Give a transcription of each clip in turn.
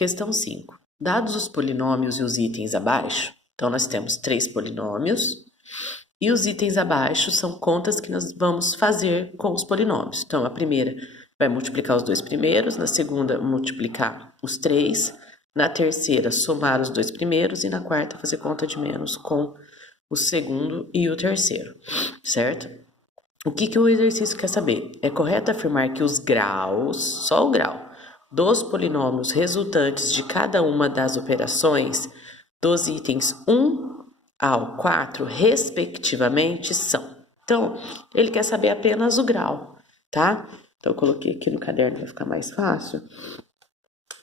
Questão 5. Dados os polinômios e os itens abaixo, então nós temos 3 polinômios e os itens abaixo são contas que nós vamos fazer com os polinômios. Então, a primeira vai multiplicar os 2 primeiros, na segunda multiplicar os 3, na terceira somar os 2 primeiros e na quarta fazer conta de menos com o segundo e o terceiro, certo? O que o exercício quer saber? É correto afirmar que os graus, só o grau, dos polinômios resultantes de cada uma das operações dos itens 1 ao 4, respectivamente, são. Então, ele quer saber apenas o grau, tá? Então, eu coloquei aqui no caderno para ficar mais fácil.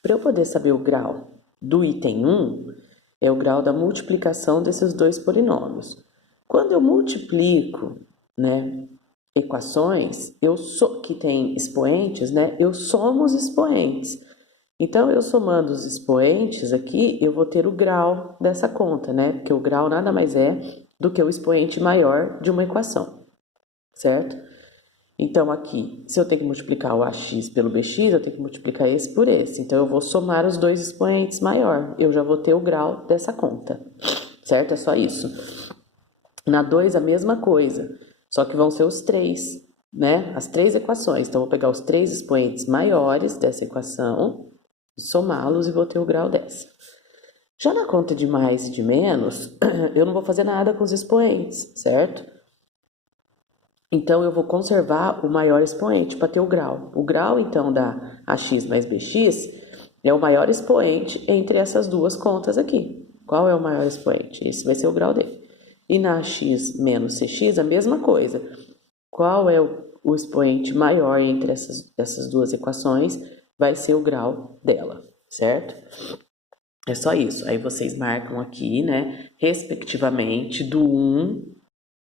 Para eu poder saber o grau do item 1, é o grau da multiplicação desses dois polinômios. Quando eu multiplico, né, equações, que tem expoentes, né, eu somo os expoentes. Então, eu somando os expoentes aqui, eu vou ter o grau dessa conta, né? Porque o grau nada mais é do que o expoente maior de uma equação, certo? Então, aqui, se eu tenho que multiplicar o AX pelo BX, eu tenho que multiplicar esse por esse. Então, eu vou somar os dois expoentes maior. Eu já vou ter o grau dessa conta, certo? É só isso. Na 2, a mesma coisa, só que vão ser os 3, né? As 3 equações. Então, eu vou pegar os 3 expoentes maiores dessa equação, somá-los e vou ter o grau dessa. Já na conta de mais e de menos, eu não vou fazer nada com os expoentes, certo? Então, eu vou conservar o maior expoente para ter o grau. O grau, então, da AX mais BX é o maior expoente entre essas duas contas aqui. Qual é o maior expoente? Esse vai ser o grau dele. E na AX menos CX, a mesma coisa. Qual é o expoente maior entre essas duas equações? Vai ser o grau dela, certo? É só isso. Aí vocês marcam aqui, né, respectivamente, do 1,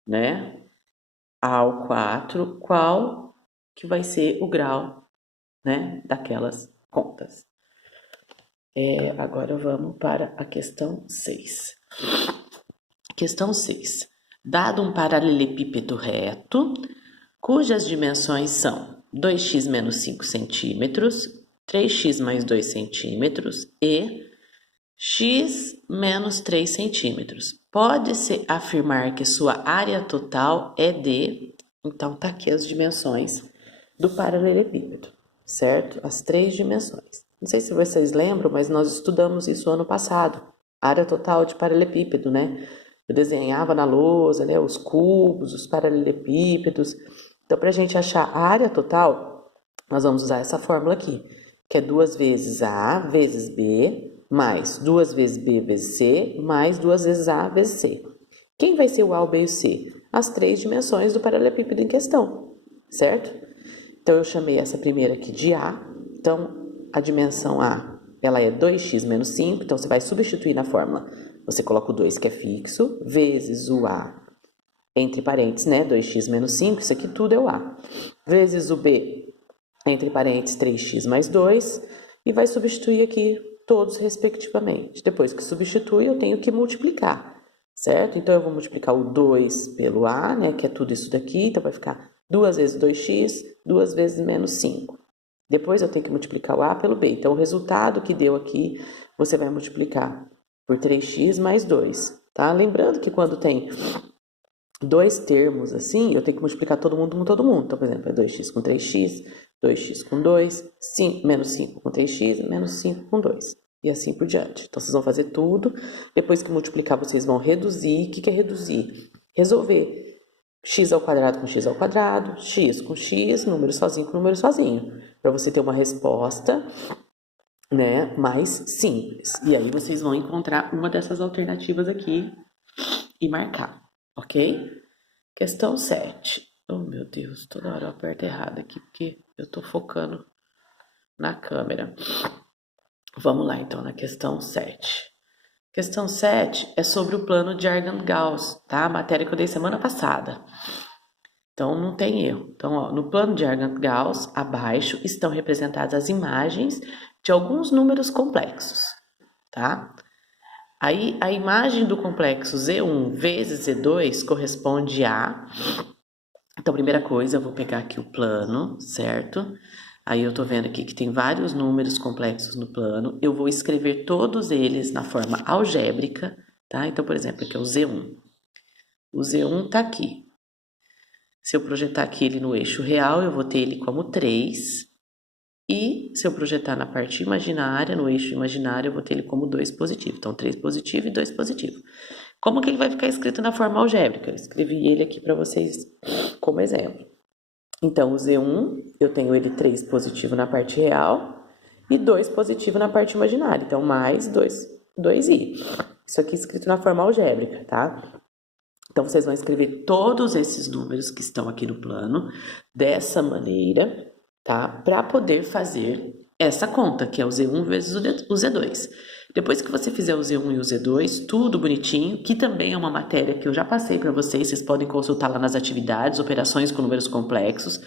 né, ao 4, qual que vai ser o grau, né, daquelas contas. Agora vamos para a questão 6. Questão 6. Dado um paralelepípedo reto, cujas dimensões são 2x menos 5 centímetros, 3x mais 2 centímetros e x menos 3 centímetros. Pode-se afirmar que sua área total é de... Então, tá aqui as dimensões do paralelepípedo, certo? As 3 dimensões. Não sei se vocês lembram, mas nós estudamos isso ano passado. Área total de paralelepípedo, né? Eu desenhava na lousa, né, os cubos, os paralelepípedos. Então, para a gente achar a área total, nós vamos usar essa fórmula aqui, que é 2 vezes A vezes B, mais 2 vezes B vezes C, mais 2 vezes A vezes C. Quem vai ser o A, o B e o C? As 3 dimensões do paralelepípedo em questão, certo? Então, eu chamei essa primeira aqui de A. Então, a dimensão A, ela é 2x menos 5. Então, você vai substituir na fórmula. Você coloca o 2, que é fixo, vezes o A, entre parênteses, né? 2x menos 5, isso aqui tudo é o A. Vezes o B, entre parênteses, 3x mais 2. E vai substituir aqui todos respectivamente. Depois que substitui, eu tenho que multiplicar, certo? Então, eu vou multiplicar o 2 pelo A, né? Que é tudo isso daqui. Então, vai ficar 2 vezes 2x, 2 vezes menos 5. Depois, eu tenho que multiplicar o A pelo B. Então, o resultado que deu aqui, você vai multiplicar por 3x mais 2, tá? Lembrando que quando tem 2 termos assim, eu tenho que multiplicar todo mundo com todo mundo. Então, por exemplo, é 2x com 3x, 2x com 2, 5, menos 5 com 3x, menos 5 com 2. E assim por diante. Então, vocês vão fazer tudo. Depois que multiplicar, vocês vão reduzir. O que é reduzir? Resolver x ao quadrado com x ao quadrado, x com x, número sozinho com número sozinho. Para você ter uma resposta, né, mais simples. E aí vocês vão encontrar uma dessas alternativas aqui e marcar, ok? Questão 7. Oh, meu Deus, toda hora eu aperto errado aqui, porque eu tô focando na câmera. Vamos lá, então, na questão 7. Questão 7 é sobre o plano de Argand-Gauss, tá? A matéria que eu dei semana passada. Então, não tem erro. Então, ó, no plano de Argand-Gauss, abaixo, estão representadas as imagens de alguns números complexos, tá? Aí, a imagem do complexo Z1 vezes Z2 corresponde a... Então, primeira coisa, eu vou pegar aqui o plano, certo? Aí eu tô vendo aqui que tem vários números complexos no plano. Eu vou escrever todos eles na forma algébrica, tá? Então, por exemplo, aqui é o Z1. O Z1 tá aqui. Se eu projetar aqui ele no eixo real, eu vou ter ele como 3. E se eu projetar na parte imaginária, no eixo imaginário, eu vou ter ele como 2 positivo. Então, 3 positivo e 2 positivo. Como que ele vai ficar escrito na forma algébrica? Eu escrevi ele aqui para vocês como exemplo. Então, o Z1, eu tenho ele 3 positivo na parte real e 2 positivo na parte imaginária. Então, mais 2i. Isso aqui escrito na forma algébrica, tá? Então, vocês vão escrever todos esses números que estão aqui no plano dessa maneira, tá? Para poder fazer essa conta, que é o Z1 vezes o Z2. Depois que você fizer o Z1 e o Z2, tudo bonitinho, que também é uma matéria que eu já passei para vocês podem consultar lá nas atividades, operações com números complexos,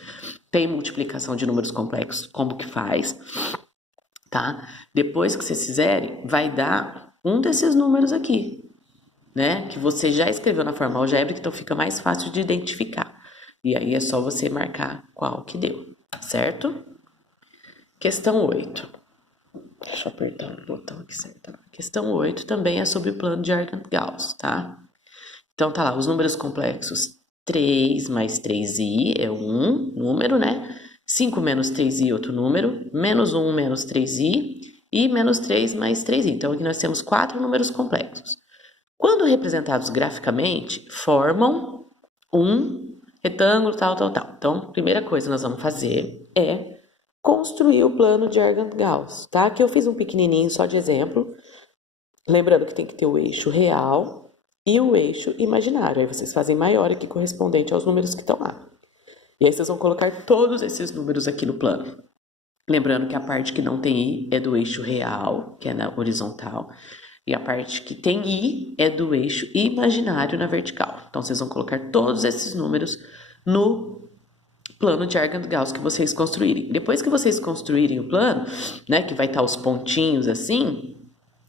tem multiplicação de números complexos, como que faz, tá? Depois que vocês fizerem, vai dar um desses números aqui, né? Que você já escreveu na forma algébrica, então fica mais fácil de identificar. E aí é só você marcar qual que deu, certo? Questão 8. Deixa eu apertar o botão aqui certo. Questão 8 também é sobre o plano de Argand-Gauss, tá? Então tá lá, os números complexos 3 mais 3i é um número, né? 5 menos 3i outro número, menos 1 menos 3i e menos 3 mais 3i. Então aqui nós temos 4 números complexos. Quando representados graficamente, formam um retângulo, tal. Então, primeira coisa que nós vamos fazer é construir o plano de Argand-Gauss, tá? Aqui eu fiz um pequenininho só de exemplo, lembrando que tem que ter o eixo real e o eixo imaginário. Aí vocês fazem maior aqui correspondente aos números que estão lá. E aí vocês vão colocar todos esses números aqui no plano. Lembrando que a parte que não tem i é do eixo real, que é na horizontal, e a parte que tem i é do eixo imaginário na vertical. Então vocês vão colocar todos esses números no plano de Argand-Gauss que vocês construírem. Depois que vocês construírem o plano, né, que vai estar os pontinhos assim,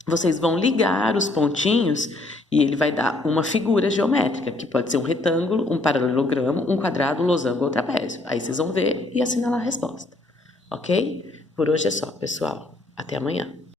vocês vão ligar os pontinhos e ele vai dar uma figura geométrica, que pode ser um retângulo, um paralelogramo, um quadrado, um losango ou trapézio. Aí vocês vão ver e assinalar a resposta, ok? Por hoje é só, pessoal. Até amanhã.